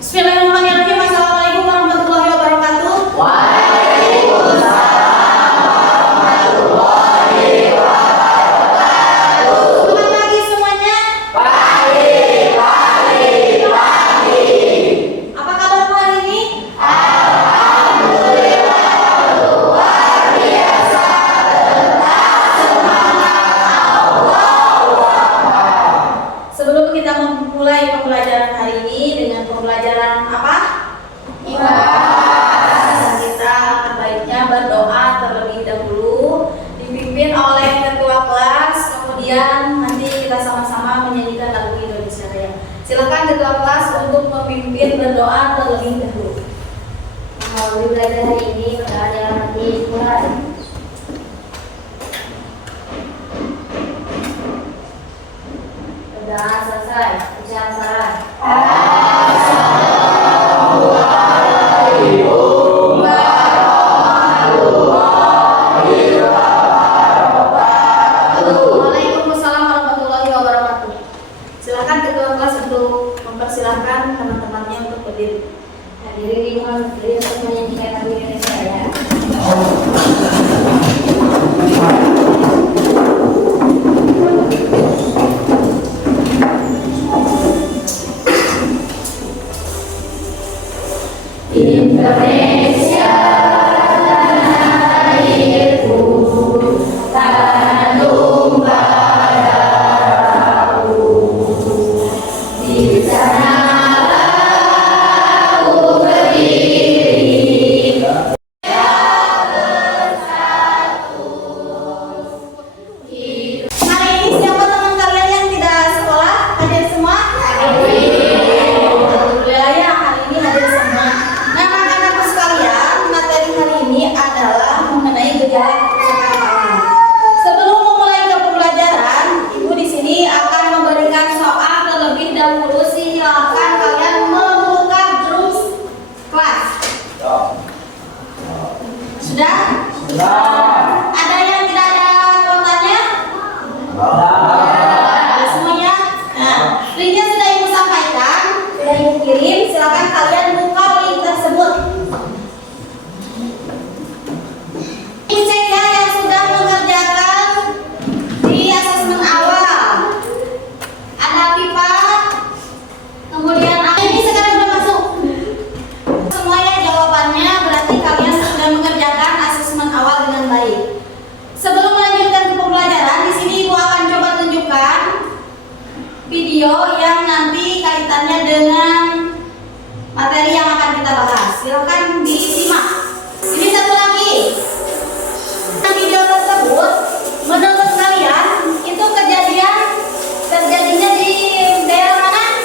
Bismillahirrahmanirrahim. Assalamualaikum warahmatullahi wabarakatuh. Waalaikumsalam warahmatullahi wabarakatuh. Selamat pagi semuanya. Pagi. Apa kabarmu hari ini? Alhamdulillah luar biasa. Tetap semangat. Allahu Akbar. Sebelum kita memulai pembelajaran hari ini dengan pembelajaran apa? Ibadah. Kita baiknya berdoa terlebih dahulu, dipimpin oleh ketua kelas, kemudian nanti kita sama-sama menyanyikan lagu Indonesia Raya. Silakan ketua kelas untuk memimpin berdoa terlebih dahulu. Di belajar hari ini berdoa dalam hati Tuhan. Berdoa selesai, ucapan salam. Assalamualaikum warahmatullahi wabarakatuh. Waalaikumsalam warahmatullahi wabarakatuh. Silakan ketua kelas untuk mempersilahkan teman-temannya untuk berdiri. Hadirin dimohon berdiri untuk menyanyikan lagu Indonesia Raya. Indonesia tanah airku, tanah darahku. Di sanalah aku berdiri. Hari ini siapa teman kalian yang tidak sekolah? Hadir semua? Alhamdulillah ya, hari ini hadir semua. Nah, anak-anakku sekalian, materi hari ini adalah mengenai gejala kerusakan alam. Sebelum memulai ke pembelajaran, Ibu di sini akan memberikan soal terlebih dahulu. Silakan kalian membuka grup kelas. Sudah? Ada yang tidak ada kuotanya? Ada semuanya? Nah, linknya sudah Ibu sampaikan, sudah Ibu kirim. Silakan kalian buka link tersebut. Cek ya yang sudah mengerjakan di asesmen awal. Ada pipa, kemudian ini sekarang sudah masuk. Semuanya jawabannya berarti kalian sudah mengerjakan asesmen awal dengan baik. Sebelum melanjutkan ke pembelajaran, di sini Ibu akan coba tunjukkan video yang nanti kaitannya dengan materi yang akan kita bahas. Silakan disimak. Ini satu lagi. Video tersebut menurut kalian itu terjadinya di daerah mana?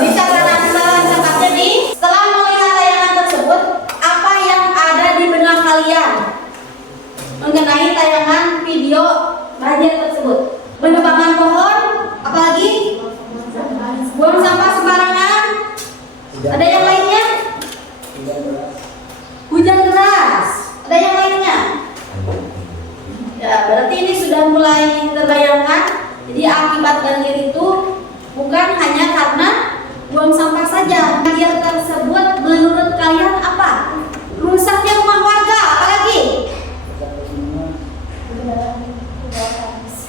Bisa kalian lengkapnya di setelah melihat tayangan tersebut, apa yang ada di benak kalian mengenai tayangan video banjir tersebut? Penebangan pohon, apalagi buang sampah sembarangan. Ada yang lainnya? Hujan deras. Ada yang lainnya? Ya, berarti ini sudah mulai terbayangkan. Jadi akibat banjir itu bukan hanya karena buang sampah saja. Banjir tersebut menurut kalian apa? Rusaknya rumah warga, apalagi?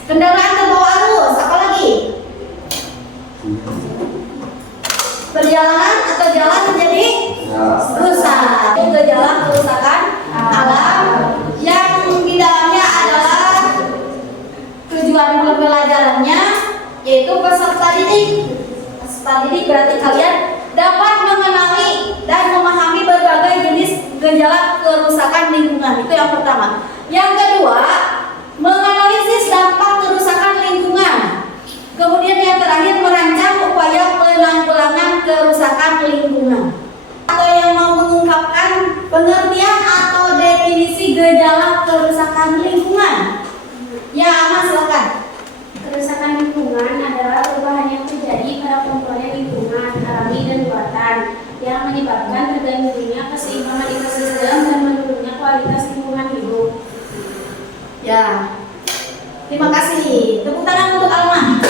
Kendaraan terbawa arus, apalagi? Perjalanan atau jalan menjadi rusak. Itu gejala kerusakan alam yang di dalamnya adalah tujuan pembelajarannya yaitu peserta didik. Peserta didik berarti kalian dapat mengenali dan memahami berbagai jenis gejala kerusakan lingkungan. Itu yang pertama. Yang kedua, menganalisis dampak kerusakan lingkungan. Kemudian yang terakhir, merancang upaya penanggulangan kerusakan lingkungan. Atau yang mau mengungkapkan pengertian atau definisi gejala kerusakan lingkungan? Ya, Mas, silakan. Kerusakan lingkungan adalah perubahan yang terjadi pada komponen lingkungan alami dan buatan yang menyebabkan terganggunya keseimbangan ekosistem dan menurunnya kualitas lingkungan hidup. Ya, terima kasih. Tepuk tangan untuk Alma.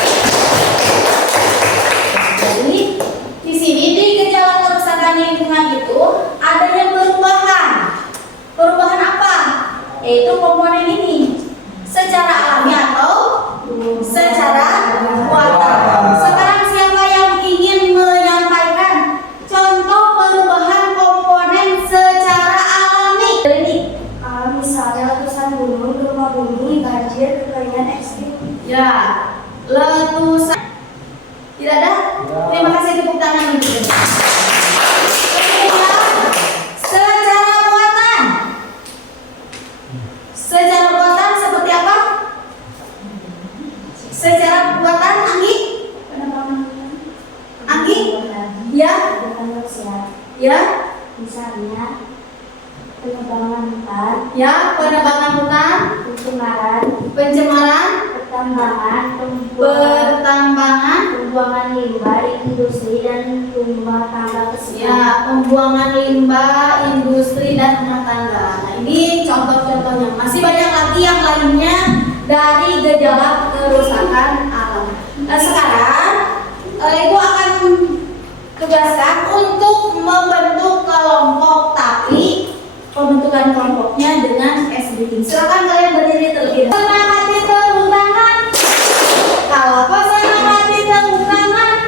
Jadi letusan. Tidak ada? Terima kasih, tepuk tangan Ibu. Kemudian, secara muatan. Secara muatan seperti apa? Secara muatan Anggi? Anggi? Ya? Ya? Misalnya penebangan hutan, Ya, penebangan hutan, pencemaran, pertambangan, pembuangan limbah industri dan rumah tangga ya, pembuangan limbah industri dan rumah tangga. Nah, ini contoh-contohnya. Masih banyak lagi yang lainnya dari gejala kerusakan alam. Nah, sekarang Ibu akan tugaskan untuk membentuk kelompok, tapi pembentukan kelompoknya dengan SBT. Silakan kalian berdiri terlebih dahulu. Senang hati tepuk tangan. Kalau kau senang hati tepuk tangan.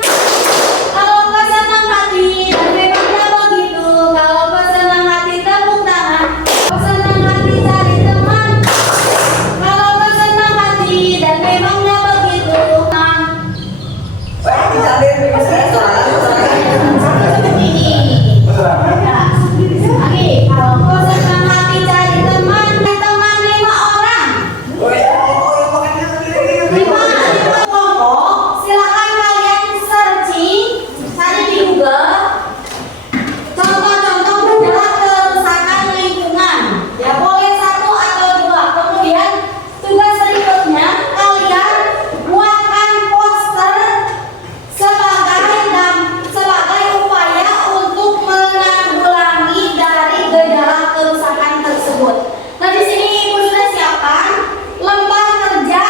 Kalau kau senang hati dan memangnya begitu. Kalau kau senang hati tepuk tangan. Kau senang hati cari teman. Kalau kau senang hati dan memangnya begitu. Kalau kau senang hati cari teman, teman 5 orang. 5 kelompok. Silakan kalian searching, cari di Google contoh-contoh gejala kerusakan lingkungan. Ya, boleh 1 atau 2. Kemudian tugas berikutnya kalian buatkan poster sebagai upaya untuk menanggulangi dari gejala kerusakan tersebut. Nah, di sini Ibu sudah siapkan lembar kerja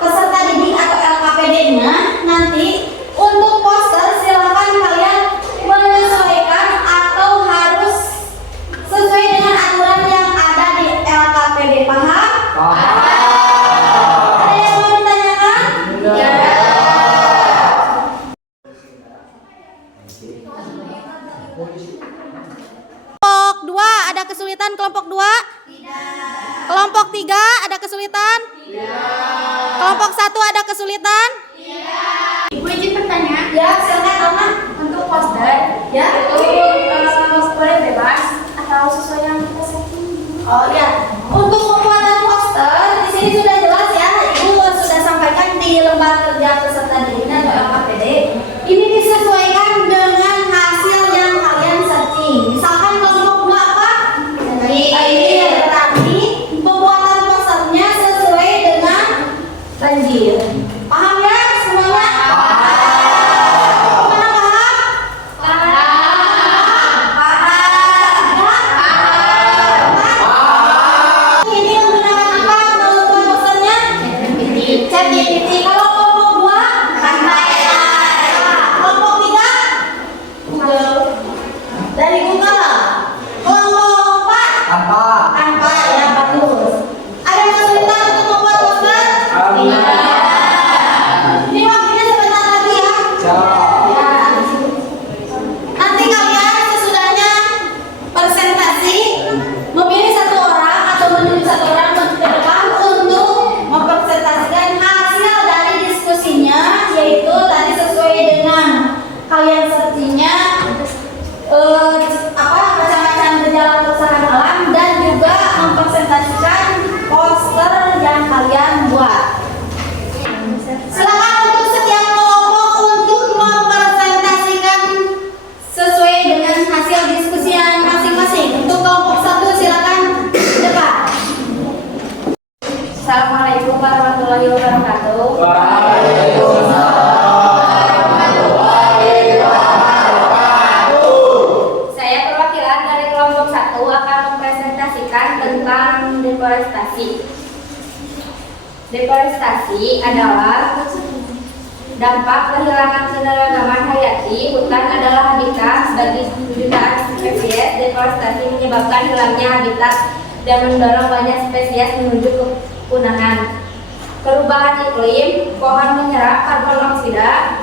peserta didik atau LKPD-nya. Nanti untuk poster silakan kalian menyesuaikan atau harus sesuai dengan aturan yang ada di LKPD. Paham? Ada yang mau ditanyakan? Ya. Kelompok 2 ada kesulitan kelompok 2? Tidak. Kelompok 3 ada kesulitan? Tidak. Kelompok 1 ada kesulitan? Tidak. Ibu izin bertanya, Ya, silakan Alma. untuk poster Ya. boleh bebas atau sesuai yang kita setting? Oh ya, untuk pembuatan poster di sini sudah jelas ya. Ibu sudah sampaikan di lembar kerja peserta didik atau LKPD. Ini disesuaikan dengan hasil yang kalian searching. Misalkan kelompok 2 apa? Banjir. Berarti pembuatan posternya sesuai dengan banjir. Paham ya semuanya? Gimana paham? Ini menggunakan apa pembuatan posternya? ChatGPT. Kalau kelompok 2 kelompok 3 Google. Dari Google. Kelompok 4 tanpa ya, bagus. Ada yang kesulitan untuk membuat poster? Ini waktunya sebentar lagi ya. Ya. Nanti kalian sesudahnya presentasi memilih 1 orang atau menunjuk 1 orang ke depan untuk mempresentasikan hasil dari diskusinya, yaitu tadi sesuai dengan kalian searchingnya macam-macam gejala kerusakan alam dan juga mempresentasikan poster yang kalian buat. Silakan untuk setiap kelompok untuk mempresentasikan sesuai dengan hasil diskusi yang masing-masing. Untuk kelompok 1 silakan depan. Assalamualaikum warahmatullahi wabarakatuh. Saya perwakilan dari kelompok 1 akan mempresentasikan tentang deforestasi. Deforestasi adalah dampak kehilangan keanekaragaman hayati. Hutan adalah habitat bagi jutaan spesies. Deforestasi menyebabkan hilangnya habitat dan mendorong banyak spesies menuju kepunahan. Perubahan iklim, pohon menyerap karbon dioksida,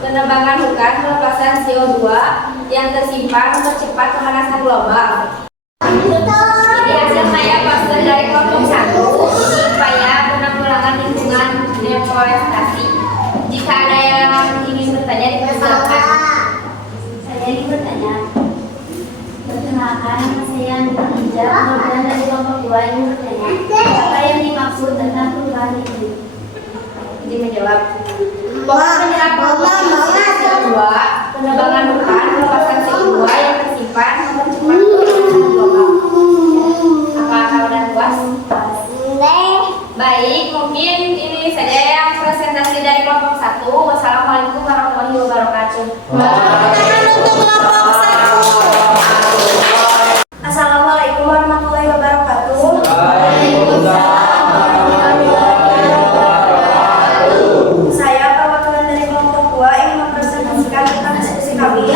penebangan hutan, pelepasan CO2 yang tersimpan mempercepat pemanasan global. Ini hasil saya poster dari kelompok 1 upaya penanggulangan lingkungan prestasi. Jika ada yang ingin bertanya, dipersilakan. Saya ingin bertanya. Perkenalkan, nama saya Nurul Hijab, kemudian dari kelompok 2 ingin bertanya. Apa yang dimaksud tentang perubahan itu? Jadi menjawab. Pokok menyerap kedua, penerbangan bukan melepaskan CO2 yang tersimpan mempercepat pemanasan global. Apa kalau dan puas? Baik, mungkin ini saja yang presentasi dari kelompok 1. Wassalamualaikum warahmatullahi wabarakatuh. Tangan untuk kelompok 1. Assalamualaikum warahmatullahi wabarakatuh. Saya perwakilan dari kelompok 2 ingin mempresentasikan tentang diskusi kami.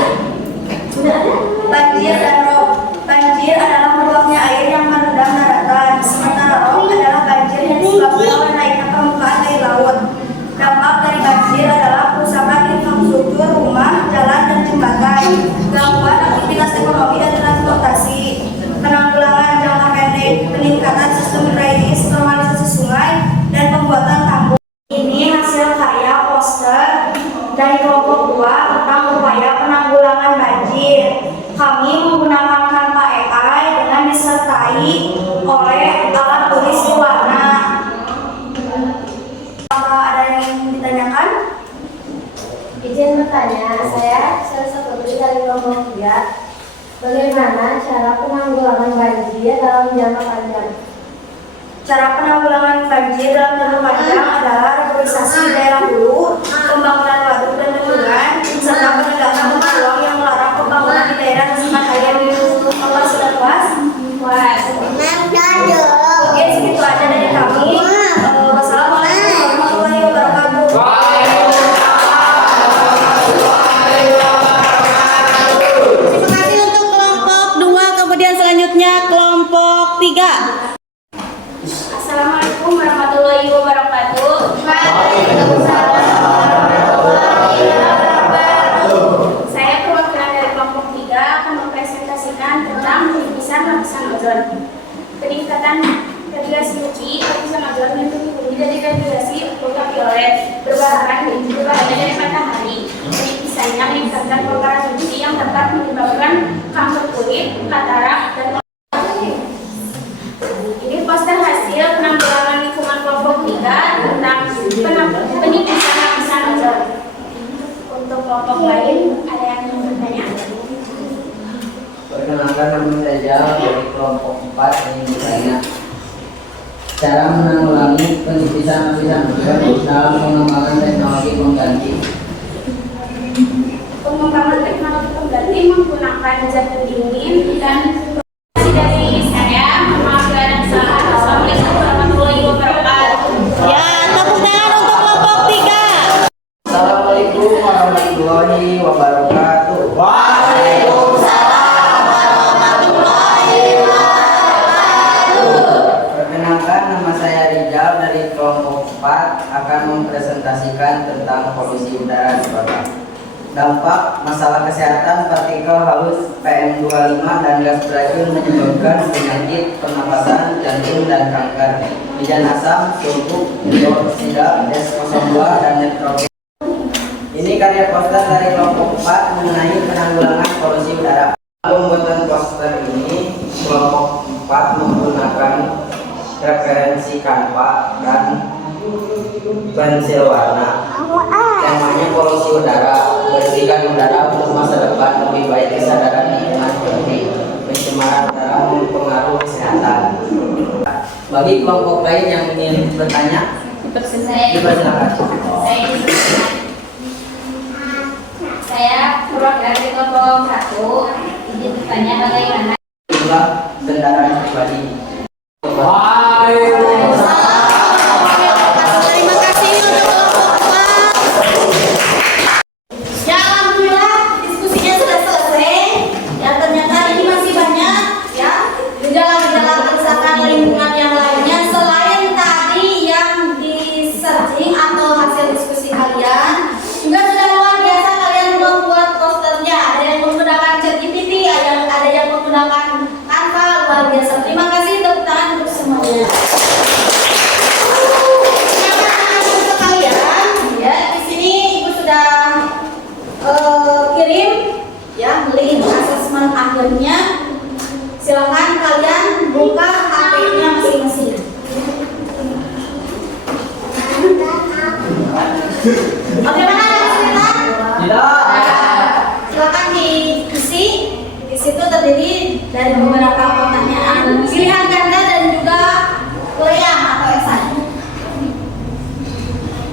Banjir dan rob. Banjir adalah meluapnya air yang merendam daratan, sementara rob adalah banjir yang disebabkan oleh naiknya permukaan air laut. Dampak dari banjir adalah kerusakan infrastruktur rumah, jalan, dan jembatan, gangguan aktivitas ekonomi dan transportasi, penanggulangan jangka pendek, peningkatan sistem drainase, normalisasi sungai, dan pembuatan tanggul. Ini hasil karya poster dari kelompok 2 tentang upaya penanggulangan banjir. Kami menggunakan Canva AI dengan disertai oleh alat tulis berwarna. Apakah ada yang ingin ditanyakan? Izin bertanya, saya salah satu dari kelompok 3. Bagaimana cara penanggulangan banjir dalam jangka panjang? Cara penanggulangan banjir dalam jangka panjang adalah revitalisasi daerah hulu, pembangunan waduk dan bendungan, serta penegakan tata ruang yang melarang pembangunan di daerah resapan air. Apa sudah puas? Puas. Oke, segitu aja dari kami. Wassalamualaikum warahmatullahi wabarakatuh. Terima kasih untuk kelompok 2. Kemudian selanjutnya kelompok 3. Assalamualaikum warahmatullahi wabarakatuh. Saya perwakilan dari kelompok 3 akan mempresentasikan tentang lapisan ozon. Peningkatan radiasi UV lapisan ozon yang terdiri dari radiasi ultraviolet berbahaya dari matahari. Penipisannya meningkatkan paparan UV yang dapat menyebabkan kanker kulit, katarak, dan ini poster hasil penanggulangan lingkungan kelompok 3 tentang penipisan lapisan ozon. Untuk kelompok lain, ada yang ingin bertanya? Perkenalkan, nama saya dari kelompok 4 ingin bertanya. Cara menanggulangi penipisan lapisan ozon dalam pengembangan teknologi pengganti. Pengembangan teknologi pengganti menggunakan zat pendingin dan dari saya. Maaf bila ada kesalahan. Assalamualaikum warahmatullahi wabarakatuh. Ya, tepuk tangan untuk kelompok 3. Assalamualaikum warahmatullahi wabarakatuh. Perkenalkan, nama saya Rizal dari kelompok 4 akan mempresentasikan tentang polusi udara di kota. Dampak masalah kesehatan partikel halus PM2,5 dan gas beracun menyebabkan penyakit pernapasan, jantung, dan kanker. Hujan asam, sulfur, dioksida, S02, dan nitrogen. Ini karya poster dari kelompok 4 mengenai penanggulangan polusi udara. Pembuatan poster ini kelompok 4 menggunakan referensi Canva dan pensil warna. Temanya polusi udara, bersihkan udara untuk masa depan lebih baik. Kesadaran lingkungan seperti pencemaran udara mempengaruhi kesehatan. Bagi kelompok lain yang ingin bertanya, dipersilakan. Saya perwakilan dari kelompok 1. Izin bertanya bagaimana Jumlah kendaraan pribadi. Terima kasih untuk kelompok 4. Ya, alhamdulillah diskusinya sudah selesai. Ya, ternyata ini masih banyak ya gejala-gejala kerusakan lingkungan yang lainnya selain tadi yang di searching atau hasil diskusi kalian. Juga sudah luar biasa kalian membuat posternya. Ada yang menggunakan ChatGPT, ada yang menggunakan Canva, luar biasa. Terima kasih, tepuk tangan untuk semuanya. Bagaimana dengan cerita? Tidak. Silakan diisi. Di situ terdiri dari beberapa pertanyaan pilihan ganda dan juga goyang atau esai.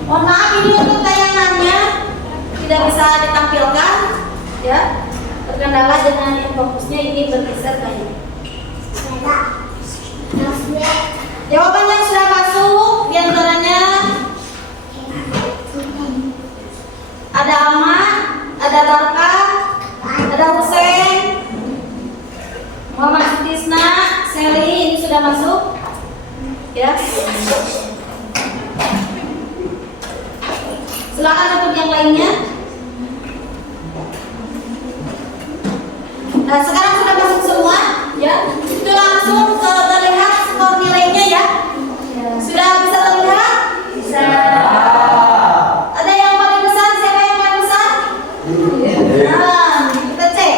Mohon maaf ini untuk tayangannya tidak bisa ditampilkan, ya. Terkendala dengan fokusnya ini bergeser kayaknya. Jawaban yang sudah masuk diantaranya ada Ahmad, ada Barka, ada Hussein, Muhammad Sutisna, Sally, ini sudah masuk, ya. Silakan untuk yang lainnya. Nah, sekarang sudah masuk semua, ya. Itu langsung terlihat skor nilainya, ya. Sudah bisa terlihat? Bisa. Ada yang paling besar? Siapa yang paling besar? Nah, kita cek.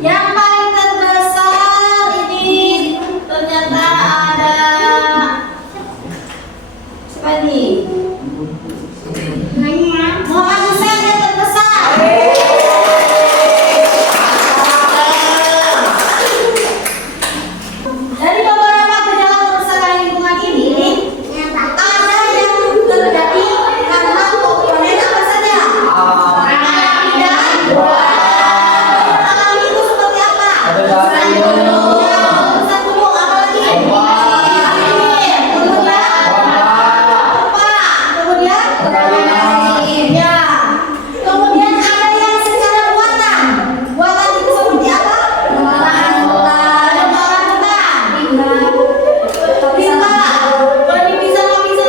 Yang paling terbesar ini ternyata ada siapa nih? Muhammad Hussein yang terbesar. Dari beberapa gejala kerusakan lingkungan ini, ada yang terjadi karena komponen apa saja? Alami dan alami itu seperti apa? Urusan gunung, apa lagi? Kemudian ya. Kemudian ada yang secara buatan. Buatan itu seperti apa? Lapisan ozon.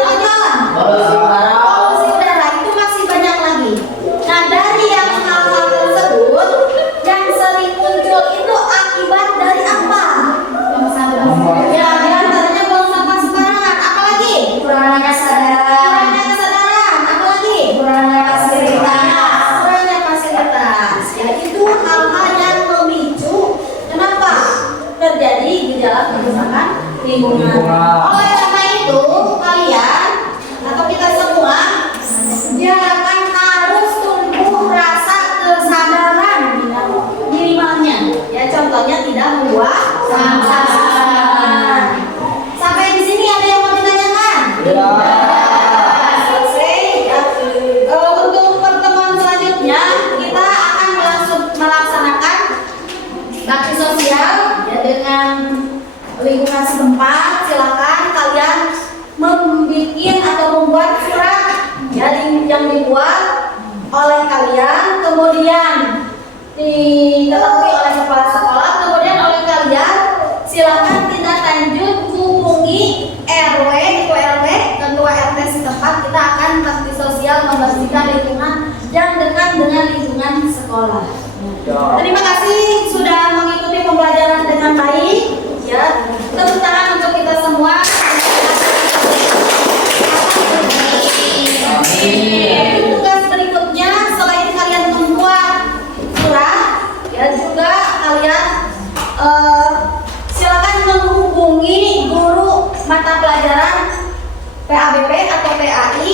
Polusi udara itu masih banyak lagi. Nah, dari yang hal-hal tersebut yang sering muncul itu akibat dari apa? Ya, diantaranya buang sampah sembarangan. Apalagi? Kurangnya kesadaran. Apalagi? Kurangnya fasilitas. Ya, itu hal-hal yang memicu kenapa terjadi gejala kerusakan lingkungan. Oleh karena itu, kalian atau kita semua diharapkan harus tumbuh rasa kesadaran minimalnya. Ya, contohnya tidak membuang sampah. Sampai di sini ada yang mau ditanyakan? Selesai. Untuk pertemuan selanjutnya kita akan langsung melaksanakan bakti sosial, ya, dengan lingkungan setempat. Silakan kalian membuat atau membuat surat, ya, yang dibuat oleh kalian, kemudian diketahui oleh kepala sekolah, kemudian oleh kalian silakan tindak lanjut hubungi RW, ketua RT setempat. Kita akan bakti sosial membersihkan lingkungan yang dekat dengan lingkungan sekolah. Terima kasih sudah mengikuti pembelajaran dengan baik, ya. Tepuk tangan untuk kita semua. Tugas berikutnya selain kalian membuat surat, ya, juga kalian silakan menghubungi guru mata pelajaran PABP atau PAI